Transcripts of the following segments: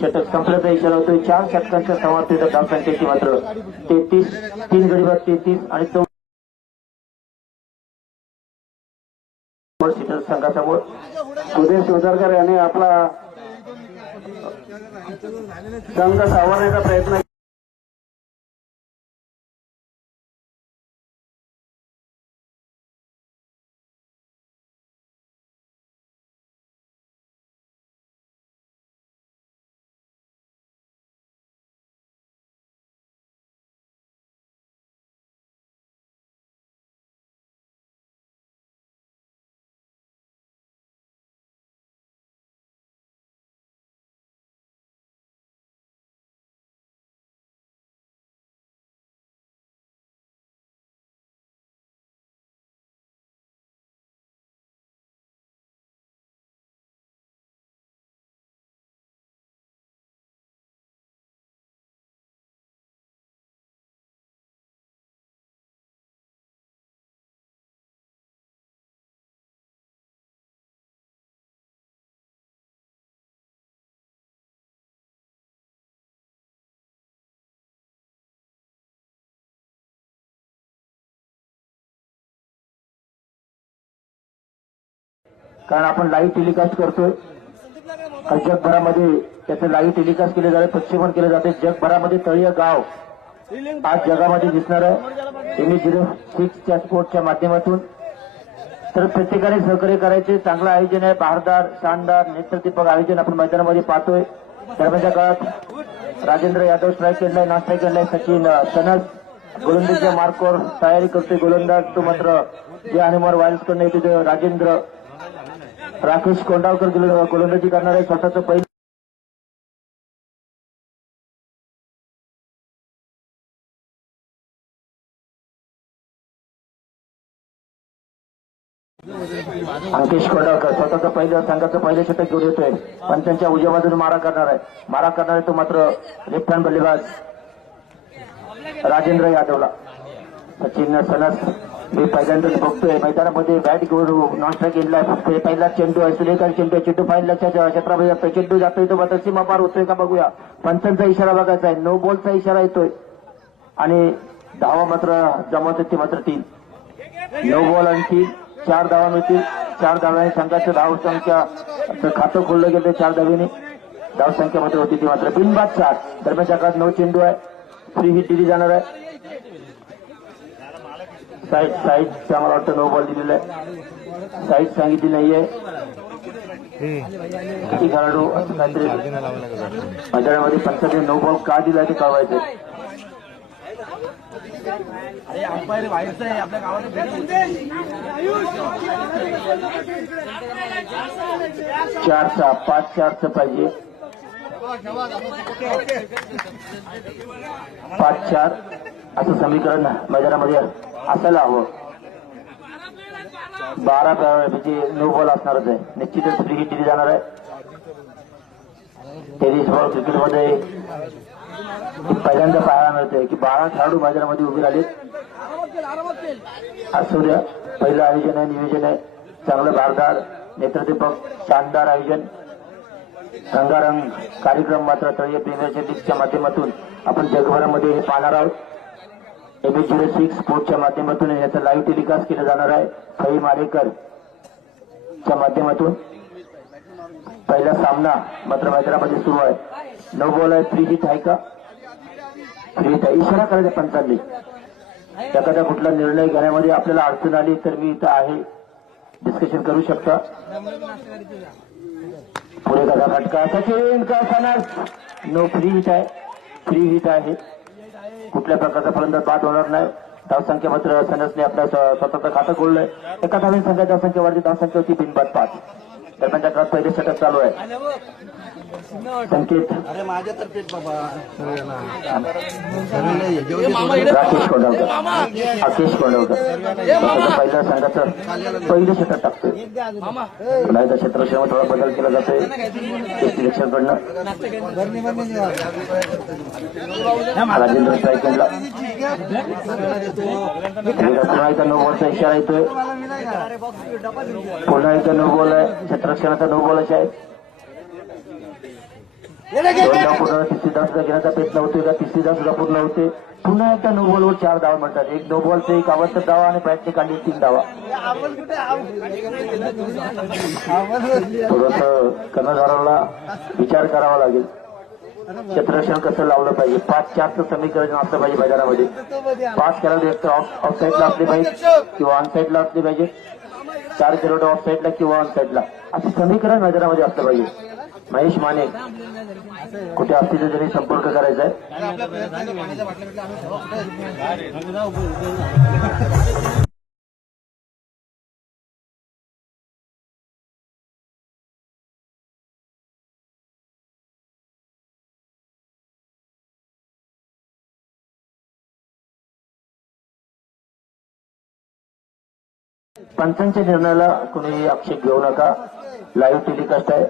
षटक संपल्याचा इशारा होतोय. 4 षटकांच्या समाप्तीच्या धावसंख्येची मात्र 33, 3 गडी बाद 33 आणि संघासमोर सुधीर शिवसारकर यांनी आपला संघ सावरण्याचा प्रयत्न कारण आपण लाईव्ह टेलिकास्ट करतोय. जगभरामध्ये त्याचं लाईव्ह टेलिकास्ट केले जाते, प्रक्षेपण केले जाते. जगभरामध्ये तळीय गाव आज जगामध्ये दिसणार आहे MH06 स्पोर्टच्या माध्यमातून. तर प्रत्येकाने सहकार्य करायचे. चांगलं आयोजन आहे. बहारदार शानदार नेत्रदीपक आयोजन आपण मैदानामध्ये पाहतोय. दरम्यानच्या काळात राजेंद्र यादव स्ट्राईक केलाय, नॉन स्ट्राईक केलाय. सचिन सनस गोलंदाजीच्या मार्कवर तयारी करतोय. गोलंदाज तो मात्र जे हनुमान वायल्स कडनं येते राजेंद्र राकेश कोंडावकर गोलंदाजी करणार आहे. स्वतःचं पहिलं अंकेश कोंडावकर स्वतःचं पहिलं संघाचं पहिलं षटक घेऊन येतोय. पंचांच्या उजव्या बाजूने मारा करणार आहे. तो मात्र लेफ्ट हँड बल्लेबाज राजेंद्र यादवला. सचिन सनस मी पहिल्यांदाच बघतोय मैदानामध्ये बॅट घेऊन नॉन स्ट्राईक गेलेला आहे. फक्त पहिला चेंडू आहे. सुरेखारी चेंडू आहे. चेंडू फाईल लक्षात क्षेत्रामध्ये जातोय. चेंडू जातोय तो मात्र सीमा पार होतोय का बघूया. पंचांचा इशारा बघायचा आहे. नो बॉलचा इशारा येतोय आणि धावा मात्र जमवतात ते मात्र 3. नो बॉल आणि 3, 4 धावा मिळतील. 4 धाव्याने संघाचं धावसंख्या खातं खोललं गेलं. 4 धावेने धावसंख्येमध्ये होती ती मात्र बिनबाद 4. दरम्यानच्या काळात 9 चेंडू आहे. फ्री हिट दिली जाणार आहे. साईडचा मला वाटतं नो बॉल दिलेला आहे. साईड सांगितली नाहीये. किती खेळाडू असं काहीतरी मैदानामध्ये पंचायत नो बॉल का दिलाय ते कळवायचं. चारचा 5-4चं पाहिजे. 5-4 असं समीकरण मैदानामध्ये असायला हवं. 12 म्हणजे नो बॉल असणारच आहे. निश्चितच फ्री हिट दिली जाणार आहे. टेनिस बॉल क्रिकेटमध्ये पहिल्यांदा पाहायला मिळतंय की 12 खेळाडू मैदानामध्ये उभे राहिले. असू द्या. पहिलं आयोजन आहे, नियोजन आहे चांगलं. भारदार नेत्रदीपक शानदार आयोजन. रंगारंग कार्यक्रम मात्र तळीय प्रीमियर लीगच्या माध्यमातून आपण जगभरामध्ये हे पाहणार आहोत. MH06 स्पोर्टच्या माध्यमातून याचं लाईव्ह टेलिकास्ट केलं जाणार आहे. फळी मारेकरच्या माध्यमातून पहिला सामना मात्र मैदानामध्ये सुरू आहे. नो बॉल आहे. फ्री हिट आहे का? फ्री हिट आहे. इशारा करायचा पंचांनी. एखादा कुठला निर्णय घेण्यामध्ये आपल्याला अडचण आली तर मी इथं आहे, डिस्कशन करू शकता. पुढे कसा फटका. सचिन का सनस. नो फ्री हिट आहे. फ्री हिट आहे. कुठल्या प्रकारचा फलंदाज बाद होणार नाही. धावसंख्या मात्र सनसने आपल्या स्वतःचं खातं खोललंय. एका धावेने संघाची धावसंख्या वाढली. धावसंख्या होती बिनबाद 5. दरम्यानच्या काळात पहिले षटक चालू आहे. संकेत राकेश कोंडावकर, आकेश कोंडावकर पहिल्या संघाचं पहिलं षटक टाकतोय. पुन्हा क्षेत्रक्षेत्रात थोडा बदल केला जातोय सिलेक्शनकडनं. राजेंद्र स्ट्रायकरला पुन्हा एकदा नो बॉलचा इशारा येतोय. पुन्हा एकदा नो बॉल आहे. क्षेत्रक्षणाचा नो बॉल आहे. दोन धाव पूर्ण, तिसरी धाव सुद्धा घेण्याचा प्रयत्न होतोय का, तिसरी धाव सुद्धा पूर्ण होते. पुन्हा एकदा नो बॉलवर 4 धावा म्हणतात. एक नो बॉलचं एक आवश्यक धावा आणि बॅटने काढली 3 धावा. थोडस कर्णधाराला विचार करावा लागेल. क्षेत्ररक्षण कसं लावलं पाहिजे. 5-4चं समीकरण असलं पाहिजे मैदानामध्ये. 5 खेळाडू एक तर ऑफ साईडला असले पाहिजे किंवा ऑन साईडला असले पाहिजे. 4 खेळाडू ऑफ साईडला किंवा ऑन साईडला असं समीकरण मैदानामध्ये असलं पाहिजे. महेश माने कुठे असतील तर त्यांनी संपर्क करायचा आहे. पंचांच्या निर्णयाला कोणी आक्षेप घेऊ नका. लाईव्ह टेलिकास्ट आहे.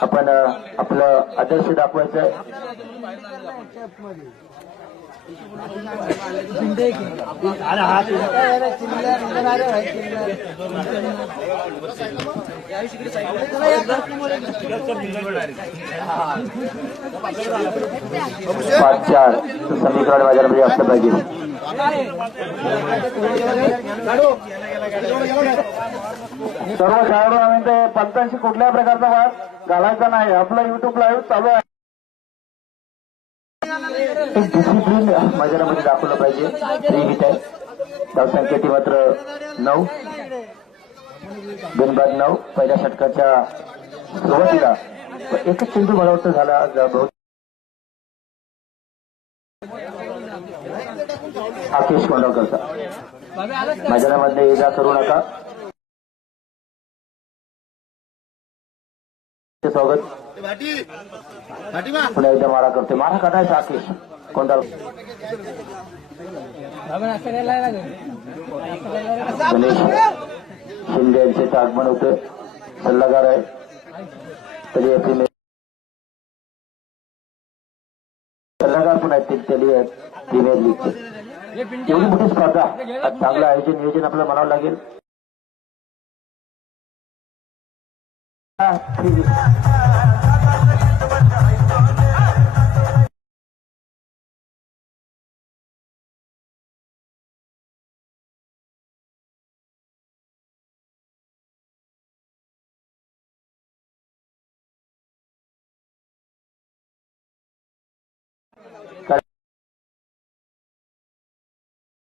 आपण आपलं आदर्श दाखवायचं आहे. पाच 4 समीकरण बाजारामध्ये असलं पाहिजे. सर्व खेळाडू आम्ही ते पंचांशी कुठल्याही प्रकारचा वाद घालायचा नाही. आपलं युट्यूब लाईव्ह चालू आहे. एक डिसिप्लिन मैदानामध्ये दाखवलं पाहिजे. 3 हिट आहे. धावसंख्या ती मात्र 9, बिनबाद 9. पहिल्या षटकाच्या सुरुवातीला एकच चेंडू मला वाटतं झाला. आकेश कोंडवकरचा मैदानामध्ये ये जा करू नका. स्वागत. पुन्हा एकदा मारा करतोय. मारा काढायचा आकेश कोंडवकर. गणेश शिंदे यांचे आगमन होते. सल्लागार आहे तरी सल्लागार पण आहेत प्रीमियर लीगचे. एवढी मोठी स्पर्धा. चांगलं आयोजन नियोजन आपल्याला म्हणावं लागेल.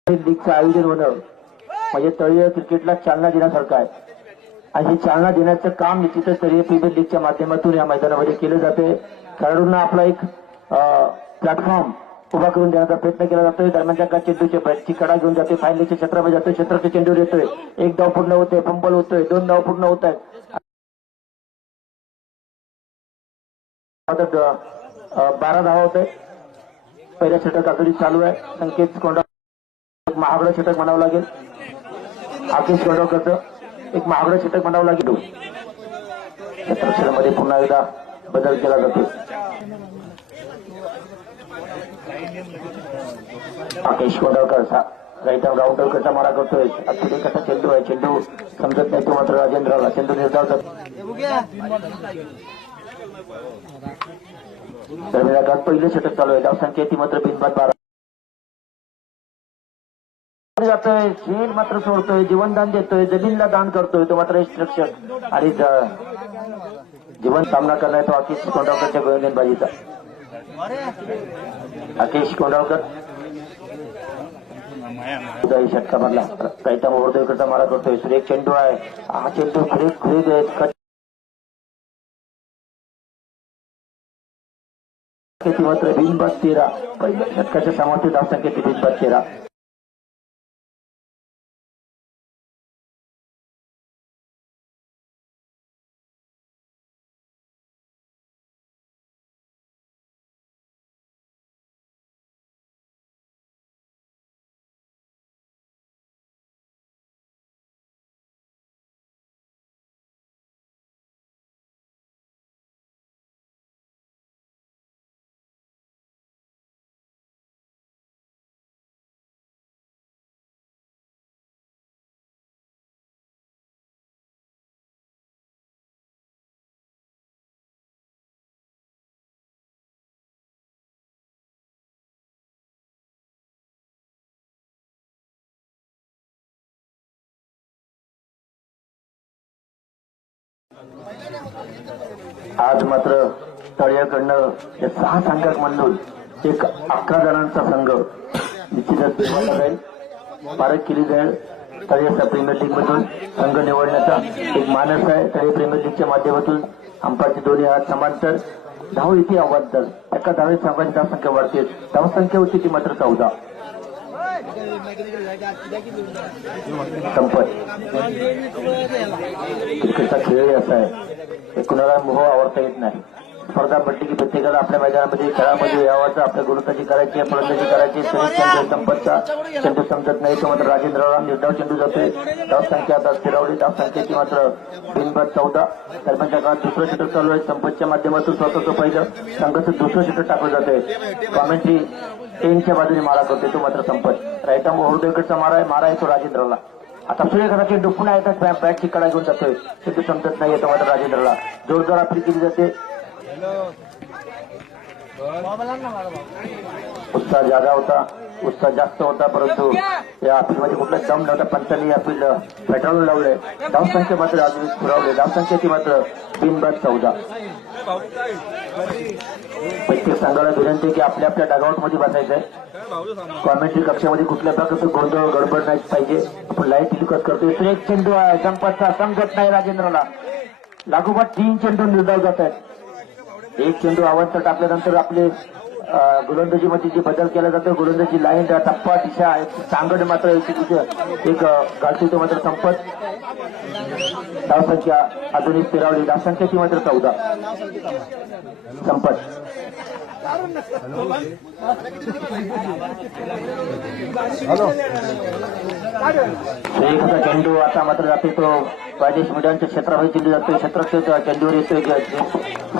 लीगचं आयोजन होणं म्हणजे तळीय क्रिकेटला चालना देण्यासारखं आहे. आणि ही चालना देण्याचं काम निश्चितच तळीय प्रीमियर लीगच्या माध्यमातून या मैदानामध्ये केलं जाते. खेळाडूंना आपला एक प्लॅटफॉर्म उभा करून देण्याचा प्रयत्न केला जातोय. दरम्यानच्या का चेंडूच्या बॅटची कडा घेऊन जाते. फायनलच्या क्षेत्रामध्ये जातोय. क्षेत्राचे चेंडू येतोय. 1 धाव पूर्ण होते. फंबल होतोय. 2 धाव पूर्ण होत आहेत. 12 धावा होत आहेत. पहिल्या षटक अजूनही चालू आहे. संकेत कोंडा महागडं षटक म्हणावं लागेल. आकेश कोंडवकरचं एक महागडं षटक म्हणावं लागेल. क्षेत्रक्षणामध्ये पुन्हा एकदा बदल केला जातो. आकेश कोंडवकर राईटर राऊंडरकडचा मारा करतोय. अतिशय कसा चेंडू आहे. चेंडू समजत नाही तो मात्र राजेंद्रला. चेंडू निर्धावतात. दरम्यान पहिलं षटक चालू आहे. धावसंख्या ती मात्र बिनबाद 12 जातोय. शेल मात्र सोडतोय. जीवनदान देतोय. जमीनला दान करतोय तो मात्र इंस्ट्रक्शन आणि जीवन सामना करणार तो आकेश कोंडवकरच्या गोलंदाजीचा. आकेश कोंडवकर षटका मारला. कैता मोहरदेवकरचा मारा करतोय. सुरेख चेंडू आहे. हा चेंडू खुरीत मात्र बिनबाद 13. पहिल्या षटकाच्या समाप्ती धावसंख्या बिनबाद 13. आज मात्र तळ्याकडनं या 6 संघांमधून एक 11 जणांचा संघ निश्चितच निवडला जाईल, पारख केली जाईल. तळ्याच्या प्रीमियर लीग मधून संघ निवडण्याचा एक मानस आहे. तळे प्रीमियर लीगच्या माध्यमातून अंपाचे दोन्ही हात समांतर, धाव इथे अवांतर, एका धावेत संघाची धावसंख्या वाढते. धावसंख्या होती ती मात्र 14. संपत क्रिकेटचा खेळ असा आहे, कुणाला मोह आवडता येत नाही. स्पर्धा म्हटली की प्रत्येकाला आपल्या मैदानामध्ये खेळामध्ये यावाचं, आपल्या गोलंदाजी करायची, फलंदाजी करायची. संपतचा चेंडू समजत नाही, तो मात्र राजेंद्रला निर्धाव चेंडू जातोय. धावसंख्या आता स्थिरावली, धावसंख्येची मात्र बिनबाद 14. दरम्यानच्या काळात दुसरं षटक चालू आहे. संपतच्या माध्यमातून स्वतःचं पहिलं संघाचं दुसरं षटक टाकलं जातंय. कॉमेंट्री 10च्या बाजूने मारा करतोय तो मात्र संपत. राईटा हृदयकडचा मारा येतो राजेंद्रला. आता सूर्यकांता चेंडू पुन्हा येतात, बॅटची कडा घेऊन जातोय. चेंडू समजत नाही, येतो मात्र राजेंद्रला. जोरदार आपली केली जाते. उत्साह जागा होता, उत्साह जास्त होता, परंतु या अपीलमध्ये कुठला दम नव्हता. पंचांनी अपील फेटाळून लावले. धावसंख्या मात्र अजून पुरवले. धावसंख्येची मात्र बिनबाद 14. प्रत्येक संघाला विनंती आहे की आपल्या आपल्या डगआउट मध्ये बसायचं आहे. कॉमेंट्री कक्षामध्ये कुठल्या प्रकारचं गोंधळ गडबड नाही पाहिजे. आपण लाईट टेलिकास्ट करतोय. एक चेंडू आहे संपतचा, समजत नाही राजेंद्रला. लागोपाठ 3 चेंडू निर्धाव जात आहेत. एक चेंडू अवस्था टाकल्यानंतर आपले गोलंदाजीमध्ये जे बदल केला जातो, गोलंदाजी लाईन टप्पा दिशा सांगड मात्र एक घालतो तो मात्र संपत. धावसंख्या अजूनही स्थिरावली. धावसंख्याची मात्र 14. संपत एखादा चेंडू आता मात्र जाते तो राजेश मिडांच्या क्षेत्रामध्ये चेंडू जातोय. क्षेत्ररक्षण चेंडूवर येतोय,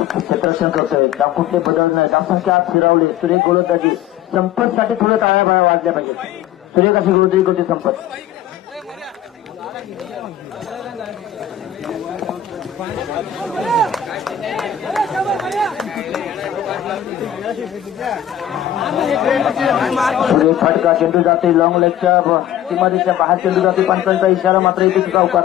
क्षेत्ररक्षण करतोय. कुठले बदल नाही. धावसंख्या आत फिरावली. सुरेख गोलंदाजी. संपतसाठी थोडं टाळ्या बाळ्या वाजल्या पाहिजे. सुरेख अशी गोलंदाजी करते संपत. सुरेख फटका, चेंडू जाते लॉंग लेगच्या सीमारेषेच्या बाहेर, चेंडू जाते. पंचांचा इशारा मात्र येते चुकावकार.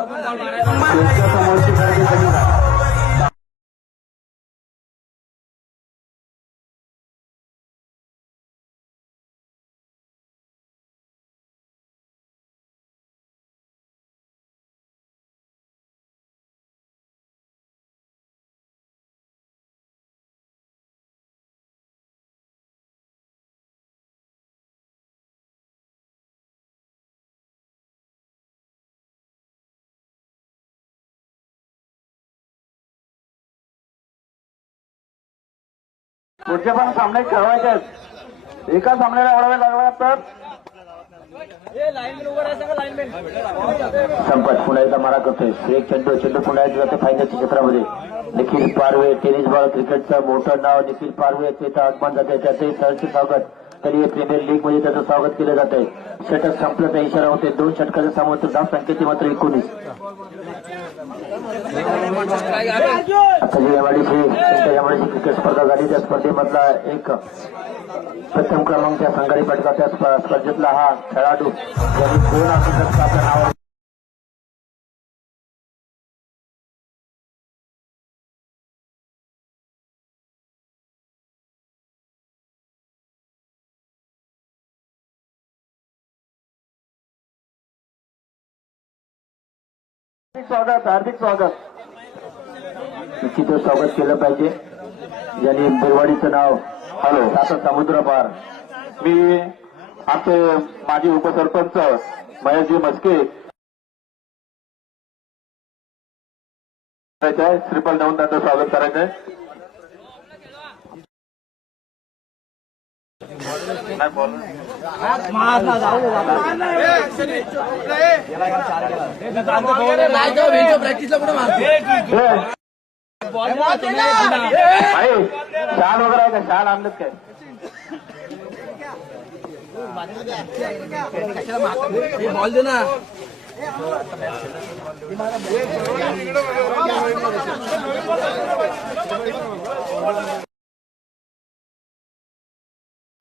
पुढच्या पण सामने खेळवायचे आहेत. एका सामन्याला एवढा वेळ लागला तर संपत पुन्हा एकदा मारा करतोय. एक चेंडू पुन्हा एकदा जाते फायनलच्या क्षेत्रामध्ये. निखिल पारवे, टेनिस बॉल क्रिकेटचं मोठं नाव निखिल पारवे त्याचं आगमन जाते. त्याचंही सहर्ष स्वागत तरी प्रीमियर लीग मध्ये त्याचं स्वागत केलं जात आहे. षटक संपल्याचा इशारा होते. 2 षटकाच्या सामोर धावसंख्येची मात्र 19. आता जी यावेळी क्रिकेट स्पर्धा झाली त्या स्पर्धेमधला एक प्रथम क्रमांकच्या संघाने पटका. त्या स्पर्धेतला हा खेळाडू ज्यांनी कोण असू शकतो आपल्या नावावर स्वागत, हार्दिक स्वागत. निश्चितच स्वागत केलं पाहिजे ज्यांनी बिरवाडीचं नाव हॅलो आता समुद्र पार. मी आमचे माजी उपसरपंच महेशजी मस्के श्रीपाल देऊन त्यांचं स्वागत करायचं आहे. प्रॅक्टिसला कुठे मारते शाल वगैरे आहे का? शाल आणलं काय? बॉल दे ना.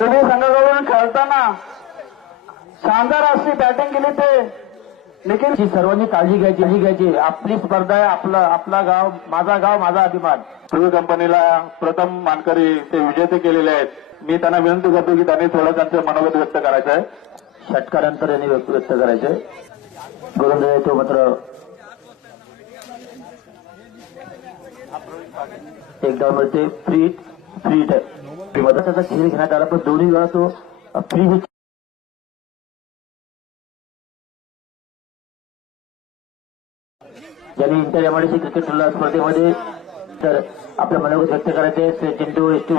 तुम्ही संघाकडून खेळताना शानदार अशी बॅटिंग केली ते निखिल ची सर्वांनी काळजी घ्यायची आपली स्पर्धा आहे, आपला गाव माझा अभिमान. प्रिव्ह्यू कंपनीला प्रथम मानकरी ते विजेते केलेले आहेत. मी त्यांना विनंती करतो की त्यांनी थोडं त्यांचं मनोगत व्यक्त करायचं आहे. षटकानंतर यांनी व्यक्त करायचे. गोलंदाज तो मात्र एक डाव मिळते. फ्री आहे. त्याचा खेळ घेण्यात आला पण दोन्ही वेळा तो फ्री हिट. ज्यांनी इंटर एमआयडीसी क्रिकेट स्पर्धेमध्ये तर आपलं मनोगत व्यक्त करायचे चिंटू एस टी